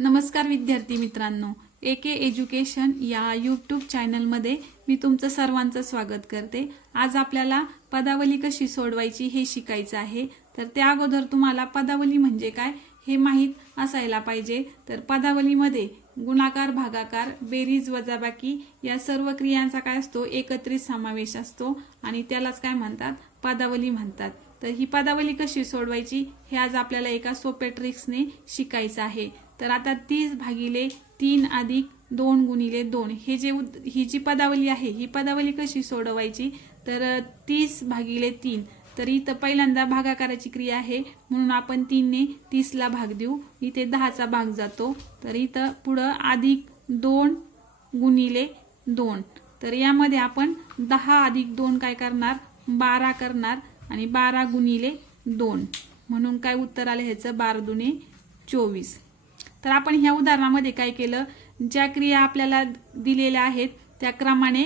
नमस्कार विद्यार्थी मित्रांनो ए के एज्युकेशन या यूट्यूब चॅनलमध्ये मी तुमचं सर्वांचं स्वागत करते. आज आपल्याला पदावली कशी सोडवायची हे शिकायचं आहे. तर त्या अगोदर तुम्हाला पदावली म्हणजे काय हे माहीत असायला पाहिजे. तर पदावलीमध्ये गुणाकार भागाकार बेरीज वजाबाकी या सर्व क्रियांचा काय असतो? एकत्रित समावेश असतो आणि त्यालाच काय म्हणतात? पदावली म्हणतात. तर ही पदावली कशी सोडवायची हे आज आपल्याला एका सोप्या ट्रिक्सने शिकायचं आहे. तर आता तीस भागिले तीन अधिक दोन गुणिले दोन. हे जे उद- ही जी पदावली आहे ही पदावली कशी सोडवायची? तर तीस भागिले तीन. तर इथं पहिल्यांदा भागाकाराची क्रिया आहे. म्हणून आपण तीनने तीसला भाग देऊ. इथे दहाचा भाग जातो. तर इथं पुढं अधिक दोन गुणिले दोन. तर यामध्ये आपण दहा अधिक दोन काय करणार? बारा करणार आणि बारा गुणिले दोन. म्हणून काय उत्तर आलं ह्याचं? बारा दुने चोवीस. तर आपण ह्या उदाहरणामध्ये काय केलं? ज्या क्रिया आपल्याला दिलेल्या आहेत त्या क्रमाने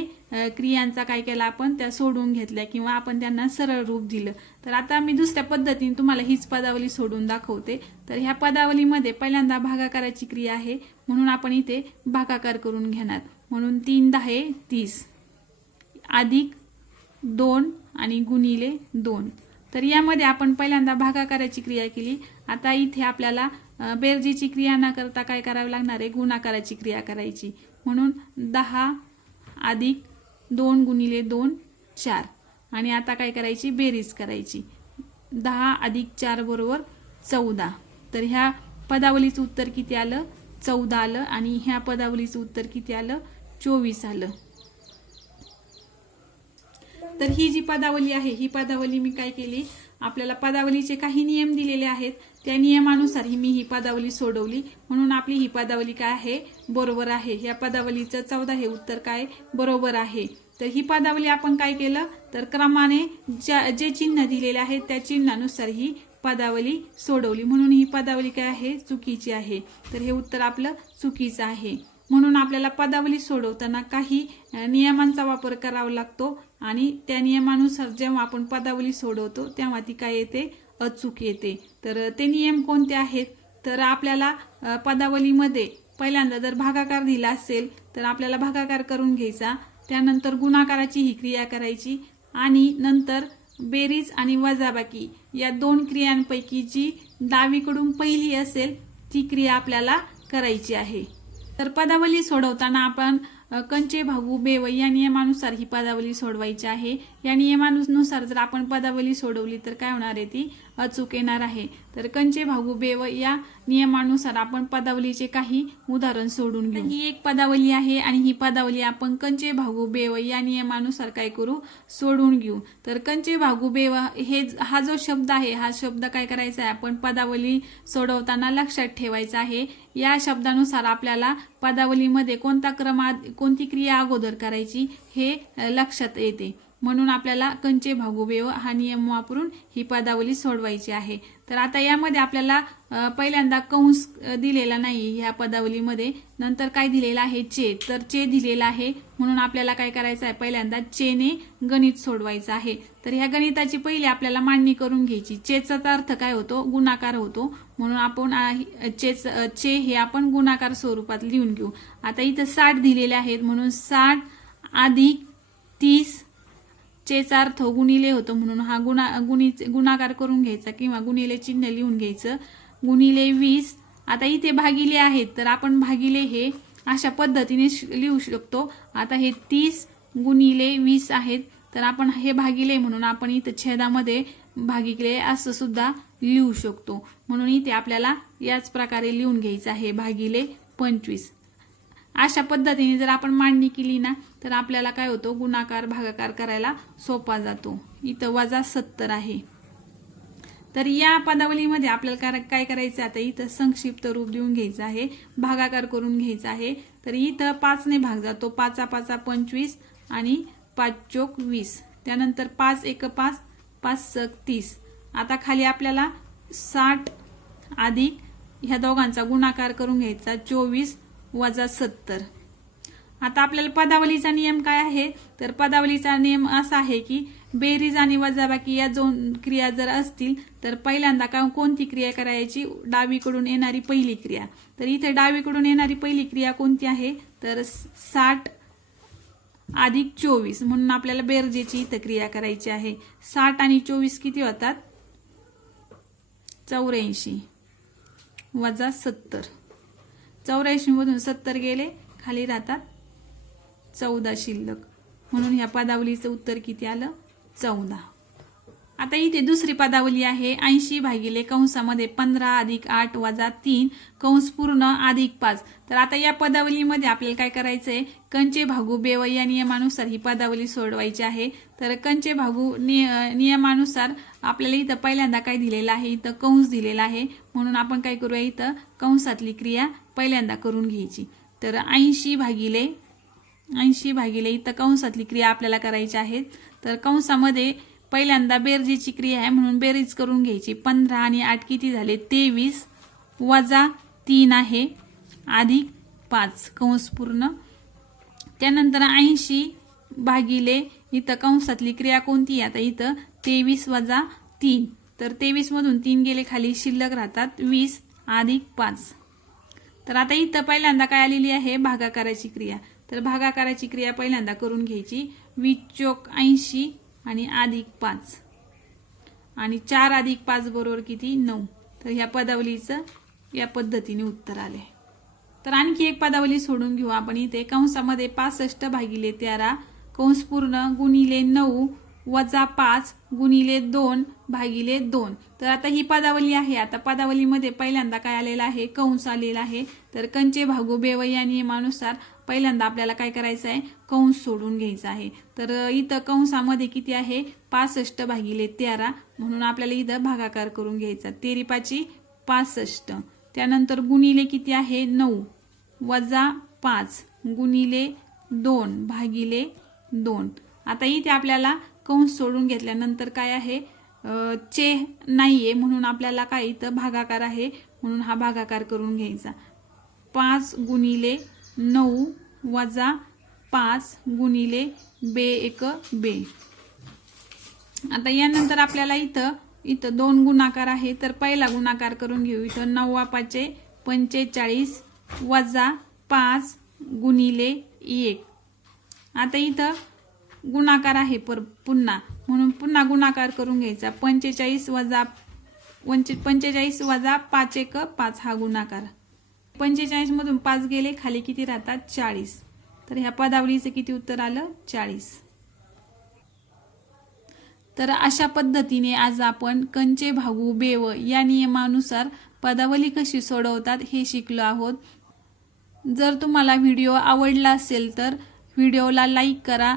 क्रियांचा काय केला आपण? त्या सोडून घेतल्या किंवा आपण त्यांना सरळ रूप दिलं. तर आता मी दुसऱ्या पद्धतीने तुम्हाला हीच पदावली सोडून दाखवते. तर ह्या पदावलीमध्ये पहिल्यांदा भागाकाराची क्रिया आहे. म्हणून आपण इथे भागाकार करून घेणार. म्हणून तीन दहा तीस. अधिक दोन आणि गुणिले दोन. तर यामध्ये आपण पहिल्यांदा भागाकाराची क्रिया केली. आता इथे आपल्याला बेरजीची बेरजेची क्रिया न करता काय करावी लागणार आहे? गुणाकाराची क्रिया करायची. म्हणून दहा अधिक दोन गुणिले दोन चार. आणि आता काय करायची? बेरीज करायची. दहा अधिक चार बरोबर चौदा. तर ह्या पदावलीचं उत्तर किती आलं? चौदा आलं. आणि ह्या पदावलीचं उत्तर किती आलं? चोवीस आलं. तर ही जी पदावली आहे ही पदावली मी काय केली? आपल्याला पदावलीचे काही नियम दिलेले आहेत. त्या नियमानुसार ही मी ही पदावली सोडवली. म्हणून आपली ही पदावली काय आहे? बरोबर आहे. या पदावलीचं चौदा हे उत्तर काय? बरोबर आहे. तर ही पदावली आपण काय केलं? तर क्रमाने ज्या जे चिन्ह दिलेले आहेत त्या चिन्हानुसार ही पदावली सोडवली. म्हणून ही पदावली काय आहे? चुकीची आहे. तर हे उत्तर आपलं चुकीचं आहे. म्हणून आपल्याला पदावली सोडवताना काही नियमांचा वापर करावा लागतो. आणि त्या नियमानुसार जेव्हा आपण पदावली सोडवतो तेव्हा ती काय येते? अचूक येते. तर ते नियम कोणते आहेत? तर आपल्याला पदावलीमध्ये पहिल्यांदा जर भागाकार दिला असेल तर आपल्याला भागाकार करून घ्यायचा. त्यानंतर गुणाकाराची ही क्रिया करायची. आणि नंतर बेरीज आणि वजाबाकी या दोन क्रियांपैकी जी डावीकडून पहिली असेल ती क्रिया आपल्याला करायची आहे. तर पदावली सोडवताना आपण कंचे भागू बेवई या नियमानुसार ही पदावली सोडवायची आहे. या नियमानुसार जर आपण पदावली सोडवली तर काय होणार आहे ती? अचूक येणार आहे. तर कंचे भागू बेव या नियमानुसार आपण पदावलीचे काही उदाहरण सोडून घेऊ. ही एक पदावली आहे आणि ही पदावली आपण कंचे भागू बेव या नियमानुसार काय करू? सोडून घेऊ. तर कंचे भागू बेव हे हा जो शब्द आहे हा शब्द काय करायचा आहे? आपण पदावली सोडवताना लक्षात ठेवायचा आहे. या शब्दानुसार आपल्याला पदावलीमध्ये कोणता क्रम कोणती क्रिया अगोदर करायची हे लक्षात येते. म्हणून आपल्याला कंचे भागोबेव हा नियम वापरून ही पदावली सोडवायची आहे. तर आता यामध्ये आपल्याला पहिल्यांदा कंस दिलेला नाही ह्या पदावलीमध्ये. नंतर काय दिलेलं आहे? चे. तर चे दिलेला आहे म्हणून आपल्याला काय करायचं आहे? पहिल्यांदा चेने गणित सोडवायचं आहे. तर ह्या गणिताची पहिली आपल्याला मांडणी करून घ्यायची. चेचा अर्थ काय होतो? गुणाकार होतो. म्हणून आपण चेच चे हे आपण गुणाकार स्वरूपात लिहून घेऊ. आता इथं साठ दिलेले आहेत म्हणून साठ अधिक तीस चेचा अर्थ गुणिले होतो म्हणून हा गुणा गुणी गुणाकार करून घ्यायचा किंवा गुणिले चिन्ह लिहून घ्यायचं. गुणिले वीस आता इथे भागिले आहेत तर आपण भागिले हे अशा पद्धतीने श- लिहू शकतो. आता हे तीस गुणिले वीस आहेत तर आपण हे भागिले म्हणून आपण इथं छेदामध्ये भागिले असं सुद्धा लिहू शकतो. म्हणून इथे आपल्याला याच प्रकारे लिहून घ्यायचं आहे भागिले पंचवीस. अशा पद्धतीने जर आपण मांडणी केली ना तर आपल्याला काय होतो? गुणाकार भागाकार करायला सोपा जातो. इथं वजा सत्तर आहे. तर या पदावलीमध्ये आपल्याला काय- काय करायचं आहे? आता इथं संक्षिप्त रूप देऊन घ्यायचं आहे. भागाकार करून घ्यायचा आहे. तर इथं पाचने भाग जातो. पाचा पाचा पंचवीस आणि पाच चोक वीस. त्यानंतर पाच एक पाच पाच सक तीस. आता खाली आपल्याला साठ अधिक ह्या दोघांचा गुणाकार करून घ्यायचा. चोवीस वजा सत्तर. आता आपल्याला पदावलीचा नियम काय आहे? तर पदावलीचा नियम असा आहे की बेरीज आणि वजाबाकी या दोन क्रिया जर असतील तर पहिल्यांदा का कोणती क्रिया करायची? डावीकडून येणारी पहिली क्रिया. तर इथे डावीकडून येणारी पहिली क्रिया कोणती आहे? तर साठ अधिक चोवीस. म्हणून आपल्याला बेरजेची इथं क्रिया करायची आहे. साठ आणि चोवीस किती होतात? चौऱ्याऐंशी. वजा सत्तर. चौऱ्याऐंशीमधून सत्तर गेले खाली राहतात चौदा शिल्लक. म्हणून ह्या पदावलीचं उत्तर किती आलं? चौदा. आता इथे दुसरी पदावली आहे. ऐंशी भागिले कंसामध्ये पंधरा अधिक आठ वजा तीन कंस पूर्ण अधिक पाच. तर आता या पदावलीमध्ये आपल्याला काय करायचंय? कंचे भागू बेव या नियमानुसार ही पदावली सोडवायची आहे. तर कंचे भागू निय नियमानुसार आपल्याला इथं पहिल्यांदा काय दिलेलं आहे? इथं कंस दिलेला आहे. म्हणून आपण काय करूया इथं? कंसातली क्रिया पहिल्यांदा करून घ्यायची. तर ऐंशी भागिले ऐंशी भागिले इथं कंसातली क्रिया आपल्याला करायची आहे. तर कंसामध्ये पहिल्यांदा बेरजेची क्रिया आहे म्हणून बेरीज करून घ्यायची. पंधरा आणि आठ किती झाले? तेवीस. वजा तीन आहे. अधिक पाच. कंस पूर्ण. त्यानंतर ऐंशी भागिले इथं कंसातली क्रिया कोणती आहे? आता इथं तेवीस वजा तीन. तर तेवीस मधून तीन गेले खाली. शिल्लक राहतात वीस अधिक पाच. तर आता इथं पहिल्यांदा काय आलेली आहे? भागाकाराची क्रिया. तर भागाकाराची क्रिया पहिल्यांदा करून घ्यायची. वीस चोक ऐंशी आणि अधिक पाच. आणि चार अधिक पाच बरोबर किती? नऊ. तर ह्या पदावलीचं या पद्धतीने उत्तर आले. तर आणखी एक पदावली सोडून घेऊ आपण इथे. कंसामध्ये पासष्ट भागिले तेरा. कंस पूर्ण गुणिले नऊ. वजा पाच गुणिले दोन भागिले दोन. तर आता ही पदावली आहे. आता पदावलीमध्ये पहिल्यांदा काय आलेलं आहे? कंस आलेला आहे. तर कंचे भागो बेवय या नियमानुसार पहिल्यांदा आपल्याला काय करायचं आहे? कंस सोडून घ्यायचा आहे. तर इथं कंसामध्ये किती आहे? पासष्ट भागिले तेरा. म्हणून आपल्याला इथं भागाकार करून घ्यायचा. तेरीपाची पासष्ट. त्यानंतर गुणिले किती आहे? नऊ. वजा पाच गुणिले दोन भागिले दोन. आता इथे आपल्याला कंस सोडून घेतल्यानंतर काय आहे? अ, चे नाहीये म्हणून आपल्याला काय इथं भागाकार आहे म्हणून हा भागाकार करून घ्यायचा. पाच गुणिले नऊ वजा पाच गुणिले बे एक बे. आता यानंतर आपल्याला इथं इथं दोन गुणाकार आहे तर पहिला गुणाकार करून घेऊ. इथं नऊ पाचे पंचेचाळीस वजा पाच गुणिले एक. आता इथं गुणाकार आहे पर पुन्हा. म्हणून पुन्हा गुणाकार करून घ्यायचा. पंचेचाळीस वजा पंचे पंचेचाळीस वजा पाच एक पाच हा गुणाकार. पंचेचाळीस मधून पाच गेले खाली किती राहतात? चाळीस. तर ह्या पदावलीचं किती उत्तर आलं? चाळीस. तर अशा पद्धतीने आज आपण कंचे भागू बेव या नियमानुसार पदावली कशी सोडवतात हे शिकलो आहोत. जर तुम्हाला व्हिडिओ आवडला असेल तर व्हिडिओला लाईक करा